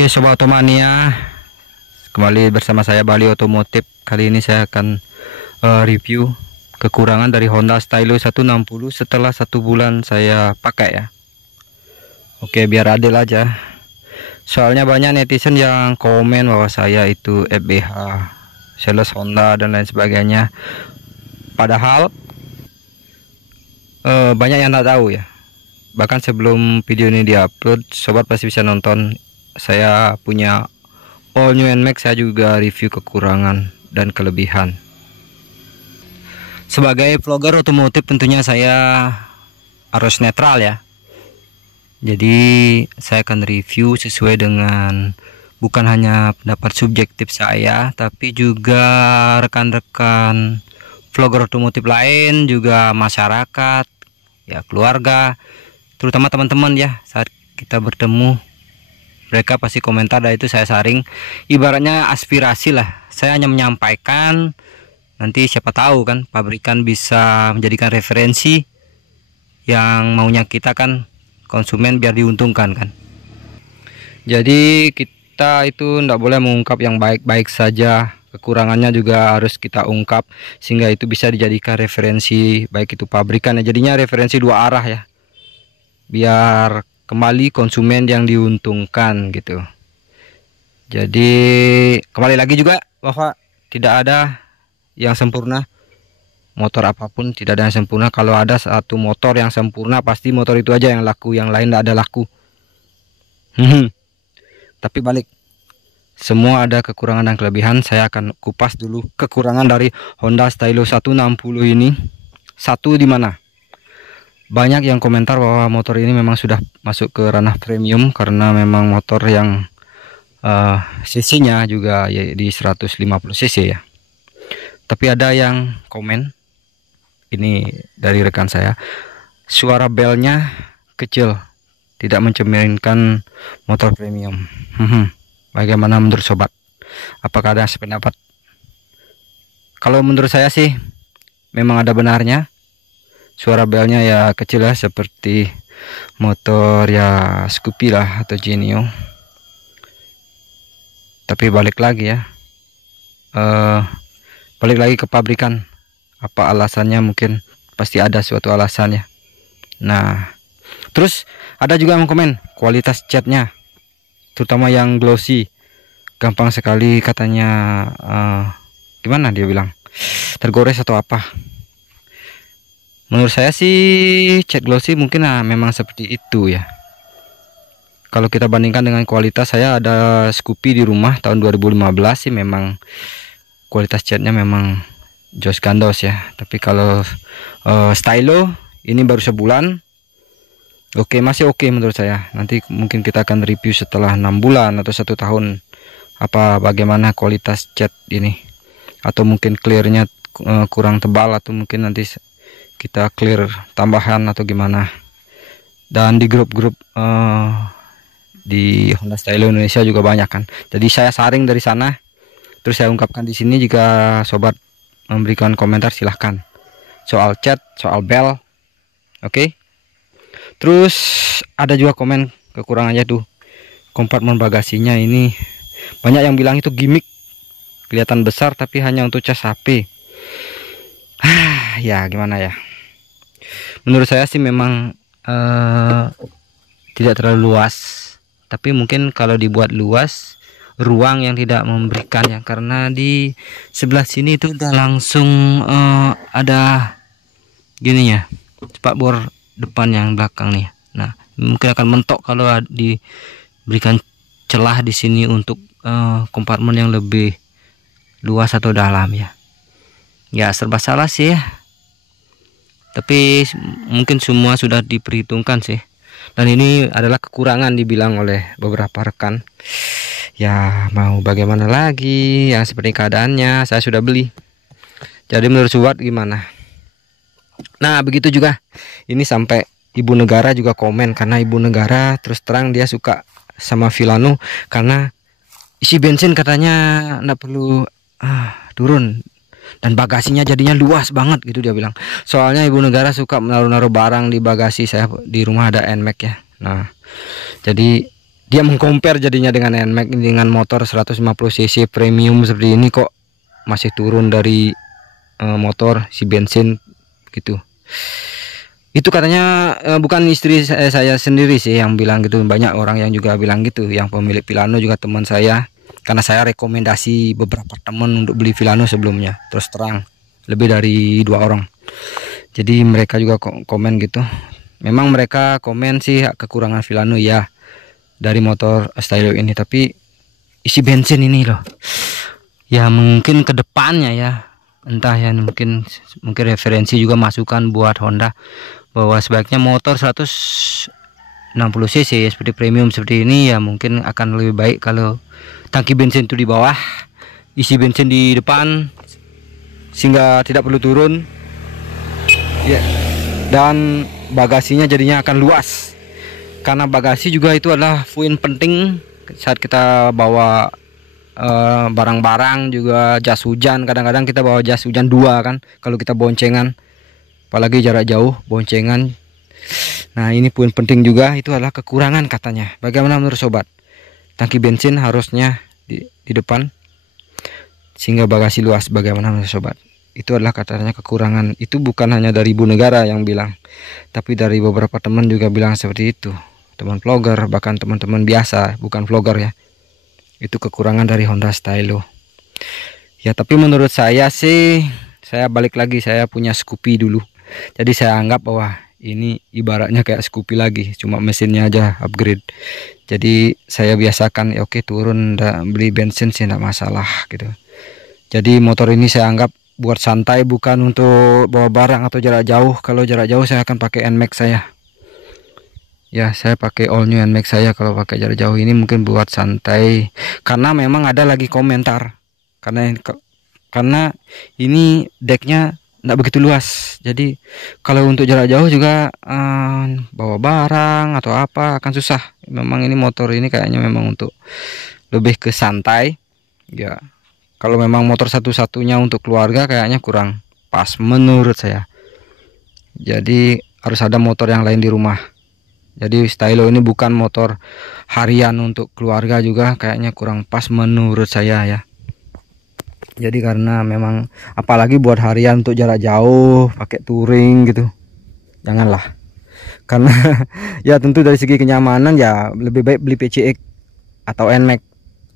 Oke Sobat Otomania, kembali bersama saya Bali Otomotif. Kali ini saya akan review kekurangan dari Honda Stylo 160 setelah 1 bulan saya pakai ya. Oke, biar adil aja. Soalnya banyak netizen yang komen bahwa saya itu FBH, sales Honda dan lain sebagainya. Padahal banyak yang tak tahu ya. Bahkan sebelum video ini diupload, sobat pasti bisa nonton. Saya punya all new NMAX, saya juga review kekurangan dan kelebihan. Sebagai vlogger otomotif tentunya saya harus netral ya. Jadi saya akan review sesuai dengan bukan hanya pendapat subjektif saya, tapi juga rekan-rekan vlogger otomotif lain, juga masyarakat, ya keluarga, terutama teman-teman ya. Saat kita bertemu, mereka pasti komentar, dan itu saya saring. Ibaratnya aspirasi lah, saya hanya menyampaikan. Nanti siapa tahu kan pabrikan bisa menjadikan referensi, yang maunya kita kan konsumen biar diuntungkan kan. Jadi kita itu tidak boleh mengungkap yang baik-baik saja, kekurangannya juga harus kita ungkap sehingga itu bisa dijadikan referensi, baik itu pabrikan ya. Jadinya referensi dua arah ya, biar kembali konsumen yang diuntungkan gitu. Jadi kembali lagi juga bahwa tidak ada yang sempurna. Motor apapun tidak ada yang sempurna. Kalau ada satu motor yang sempurna, pasti motor itu aja yang laku, yang lain tidak ada laku. Tapi balik, semua ada kekurangan dan kelebihan. Saya akan kupas dulu kekurangan dari Honda Stylo 160 ini. Satu, di mana banyak yang komentar bahwa motor ini memang sudah masuk ke ranah premium, karena memang motor yang cc-nya juga ya di 150 cc ya. Tapi ada yang komen, ini dari rekan saya, suara belnya kecil, tidak mencerminkan motor premium. Bagaimana menurut sobat? Apakah ada sependapat? Kalau menurut saya sih memang ada benarnya. Suara belnya ya kecil ya, seperti motor ya Scoopy lah atau Genio. Tapi balik lagi ya, balik lagi ke pabrikan. Apa alasannya? Mungkin pasti ada suatu alasannya. Nah, terus ada juga yang komen kualitas catnya, terutama yang glossy, gampang sekali katanya, gimana dia bilang, tergores atau apa. Menurut saya sih cat glossy mungkin memang seperti itu ya. Kalau kita bandingkan dengan kualitas, saya ada Scoopy di rumah tahun 2015 sih, memang kualitas catnya memang jos gandos ya. Tapi kalau Stylo ini baru sebulan, oke, masih oke menurut saya. Nanti mungkin kita akan review setelah 6 bulan atau 1 tahun apa bagaimana kualitas cat ini, atau mungkin clearnya kurang tebal, atau mungkin nanti kita clear tambahan atau gimana. Dan di grup-grup di Honda Stylo Indonesia juga banyak kan. Jadi saya saring dari sana, terus saya ungkapkan di sini. Jika sobat memberikan komentar silahkan, soal cat, soal bel. Oke. Terus ada juga komen kekurangannya tuh, kompartemen bagasinya ini banyak yang bilang itu gimmick, kelihatan besar tapi hanya untuk cas HP. Ya gimana ya, menurut saya sih memang tidak terlalu luas. Tapi mungkin kalau dibuat luas, ruang yang tidak memberikan ya, karena di sebelah sini itu udah langsung ada gini ya, spakbor depan yang belakang nih. Nah, mungkin akan mentok kalau diberikan celah di sini untuk kompartemen yang lebih luas atau dalam ya. Ya serba salah sih ya. Tapi mungkin semua sudah diperhitungkan sih. Dan ini adalah kekurangan dibilang oleh beberapa rekan. Ya mau bagaimana lagi, yang seperti keadaannya saya sudah beli. Jadi menurut sobat gimana? Nah begitu juga, ini sampai ibu negara juga komen, karena ibu negara terus terang dia suka sama Vilano karena isi bensin katanya nggak perlu turun, dan bagasinya jadinya luas banget gitu dia bilang. Soalnya ibu negara suka menaruh-naruh barang di bagasi. Saya di rumah ada NMAX ya. Nah jadi dia mengcompare jadinya dengan NMAX, dengan motor 150 cc premium seperti ini kok masih turun dari motor si bensin gitu. Itu katanya bukan istri saya sendiri sih yang bilang gitu, banyak orang yang juga bilang gitu, yang pemilik Villano juga teman saya, karena saya rekomendasi beberapa teman untuk beli Villano sebelumnya, terus terang lebih dari 2 orang. Jadi mereka juga komen gitu. Memang mereka komen sih kekurangan Villano ya dari motor Stylo ini, tapi isi bensin ini loh ya, mungkin kedepannya ya entah ya, mungkin referensi juga masukan buat Honda bahwa sebaiknya motor 160 cc seperti premium seperti ini ya, mungkin akan lebih baik kalau tangki bensin itu di bawah, isi bensin di depan, sehingga tidak perlu turun ya, dan bagasinya jadinya akan luas, karena bagasi juga itu adalah poin penting saat kita bawa barang-barang, juga jas hujan. Kadang-kadang kita bawa jas hujan 2 kan kalau kita boncengan, apalagi jarak jauh boncengan. Nah ini poin penting juga, itu adalah kekurangan katanya. Bagaimana menurut sobat? Tangki bensin harusnya di depan sehingga bagasi luas. Bagaimana menurut sobat? Itu adalah katanya kekurangan. Itu bukan hanya dari Ibu Negara yang bilang, tapi dari beberapa teman juga bilang seperti itu, teman vlogger, bahkan teman-teman biasa bukan vlogger ya. Itu kekurangan dari Honda Stylo ya. Tapi menurut saya sih, saya balik lagi, saya punya Scoopy dulu, jadi saya anggap bahwa ini ibaratnya kayak Scoopy lagi, cuma mesinnya aja upgrade. Jadi saya biasakan ya, oke turun beli bensin sih enggak masalah gitu. Jadi motor ini saya anggap buat santai, bukan untuk bawa barang atau jarak jauh. Kalau jarak jauh saya akan pakai NMAX saya ya, saya pakai all new NMAX saya. Kalau pakai jarak jauh ini mungkin buat santai, karena memang ada lagi komentar karena ini decknya tidak begitu luas. Jadi kalau untuk jarak jauh juga bawa barang atau apa akan susah. Memang ini motor ini kayaknya memang untuk lebih ke santai ya. Kalau memang motor satu-satunya untuk keluarga kayaknya kurang pas menurut saya. Jadi harus ada motor yang lain di rumah. Jadi Stylo ini bukan motor harian untuk keluarga juga, kayaknya kurang pas menurut saya ya. Jadi karena memang apalagi buat harian untuk jarak jauh pakai touring gitu, janganlah. Karena ya tentu dari segi kenyamanan ya lebih baik beli PCX atau NMAX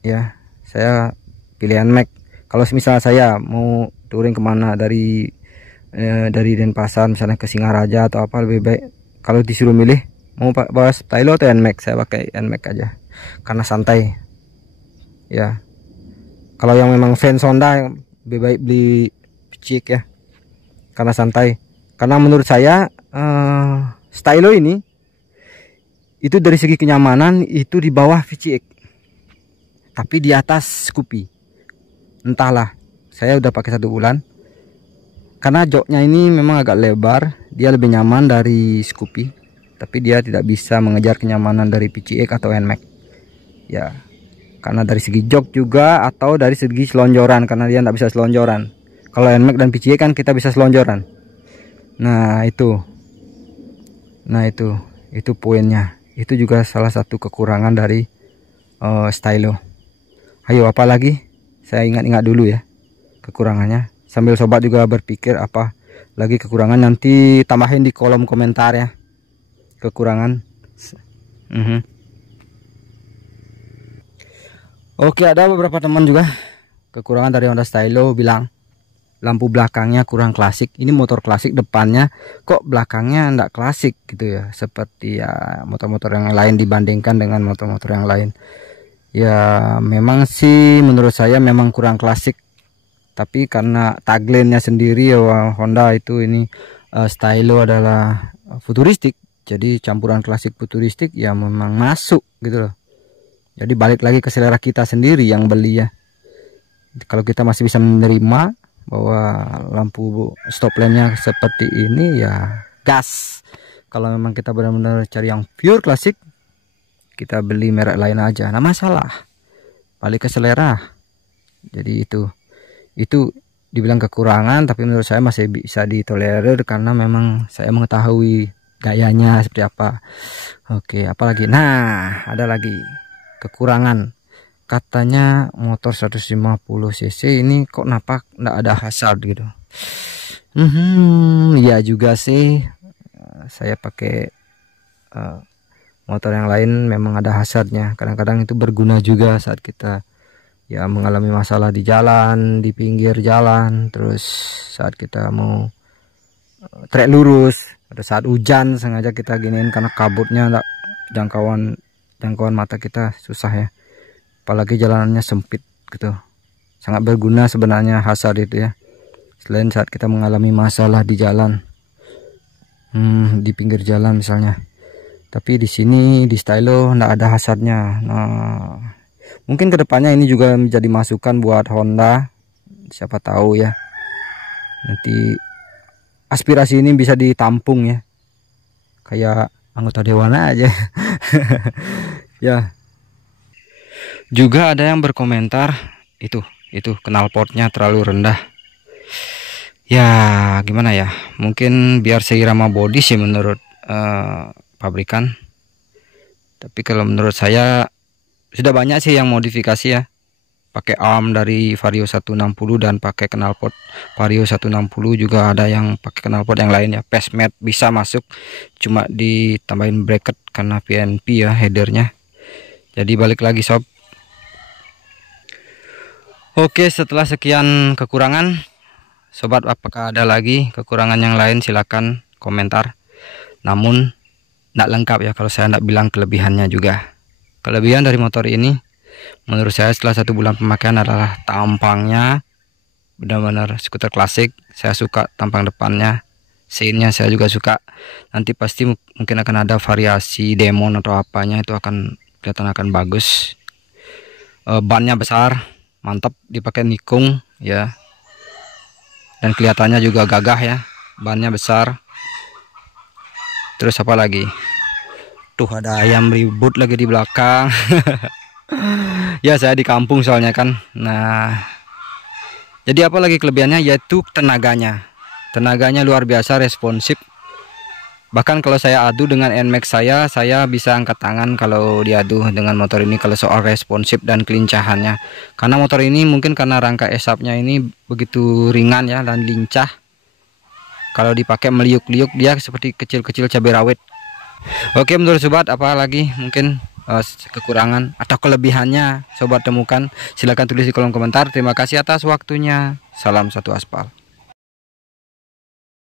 ya. Saya pilih NMAX. Kalau misalnya saya mau touring kemana dari Denpasar misalnya ke Singaraja atau apa, lebih baik kalau disuruh milih mau bawa Stylo atau NMAX, saya pakai NMAX aja karena santai ya. Kalau yang memang fans Honda lebih baik beli PCX ya, karena santai. Karena menurut saya Stylo ini itu dari segi kenyamanan itu di bawah PCX, tapi di atas Scoopy. Entahlah, saya udah pakai 1 bulan, karena joknya ini memang agak lebar, dia lebih nyaman dari Scoopy, tapi dia tidak bisa mengejar kenyamanan dari PCX atau NMAX ya, karena dari segi jok juga atau dari segi selonjoran, karena dia tidak bisa selonjoran. Kalau NMAX dan PCX kan kita bisa selonjoran. Nah itu poinnya. Itu juga salah satu kekurangan dari Stylo. Ayo apalagi, saya ingat-ingat dulu ya kekurangannya, sambil sobat juga berpikir apa lagi kekurangan, nanti tambahin di kolom komentar ya kekurangan. Oke, ada beberapa teman juga kekurangan dari Honda Stylo bilang lampu belakangnya kurang klasik. Ini motor klasik, depannya kok belakangnya enggak klasik gitu ya, seperti ya motor-motor yang lain dibandingkan dengan motor-motor yang lain. Ya memang sih menurut saya memang kurang klasik, tapi karena tagline-nya sendiri ya Honda itu ini Stylo adalah futuristik, jadi campuran klasik futuristik ya memang masuk gitu loh. Jadi balik lagi ke selera kita sendiri yang beli ya. Kalau kita masih bisa menerima bahwa lampu stop lamp-nya seperti ini ya gas. Kalau memang kita benar-benar cari yang pure klasik, kita beli merek lain aja, nah masalah, balik ke selera. Jadi itu dibilang kekurangan, tapi menurut saya masih bisa ditolerir karena memang saya mengetahui gayanya seperti apa. Oke, apalagi, nah ada lagi kekurangan. Katanya motor 150 cc ini kok napak nggak ada hazard gitu. Ya juga sih, saya pakai motor yang lain memang ada hazardnya. Kadang-kadang itu berguna juga saat kita ya mengalami masalah di jalan, di pinggir jalan, terus saat kita mau trek lurus, pada saat hujan sengaja kita giniin karena kabutnya enggak jangkauan mata kita susah ya, apalagi jalanannya sempit gitu. Sangat berguna sebenarnya hazard itu ya, selain saat kita mengalami masalah di jalan, di pinggir jalan misalnya. Tapi di sini di stylo enggak ada hazardnya. Nah, mungkin kedepannya ini juga menjadi masukan buat Honda, siapa tahu ya nanti aspirasi ini bisa ditampung ya, kayak anggota dewan aja. Ya, juga ada yang berkomentar itu knalpotnya terlalu rendah. Ya gimana ya, mungkin biar seirama body sih menurut pabrikan, tapi kalau menurut saya sudah banyak sih yang modifikasi ya, pakai arm dari Vario 160 dan pakai knalpot Vario 160, juga ada yang pakai knalpot yang lain ya. Pacemat bisa masuk, cuma ditambahin bracket karena PNP ya headernya. Jadi balik lagi sob. Oke, setelah sekian kekurangan sobat, apakah ada lagi kekurangan yang lain silahkan komentar. Namun tidak lengkap ya kalau saya tidak bilang kelebihannya juga. Kelebihan dari motor ini menurut saya setelah 1 bulan pemakaian adalah tampangnya benar-benar skuter klasik. Saya suka tampang depannya, seinnya saya juga suka. Nanti pasti mungkin akan ada variasi demon atau apanya, itu akan kelihatan akan bagus. Bannya besar, mantap dipakai nikung ya, dan kelihatannya juga gagah ya, bannya besar. Terus apa lagi, tuh ada ayam ribut lagi di belakang. Ya saya di kampung soalnya kan. Nah, jadi apa lagi kelebihannya, yaitu tenaganya luar biasa responsif. Bahkan kalau saya adu dengan NMAX saya bisa angkat tangan kalau diadu dengan motor ini kalau soal responsif dan kelincahannya. Karena motor ini mungkin karena rangka esapnya ini begitu ringan ya dan lincah, kalau dipakai meliuk-liuk dia seperti kecil-kecil cabai rawit. Oke, menurut sobat apa lagi mungkin kekurangan atau kelebihannya sobat temukan, silahkan tulis di kolom komentar. Terima kasih atas waktunya. Salam satu aspal.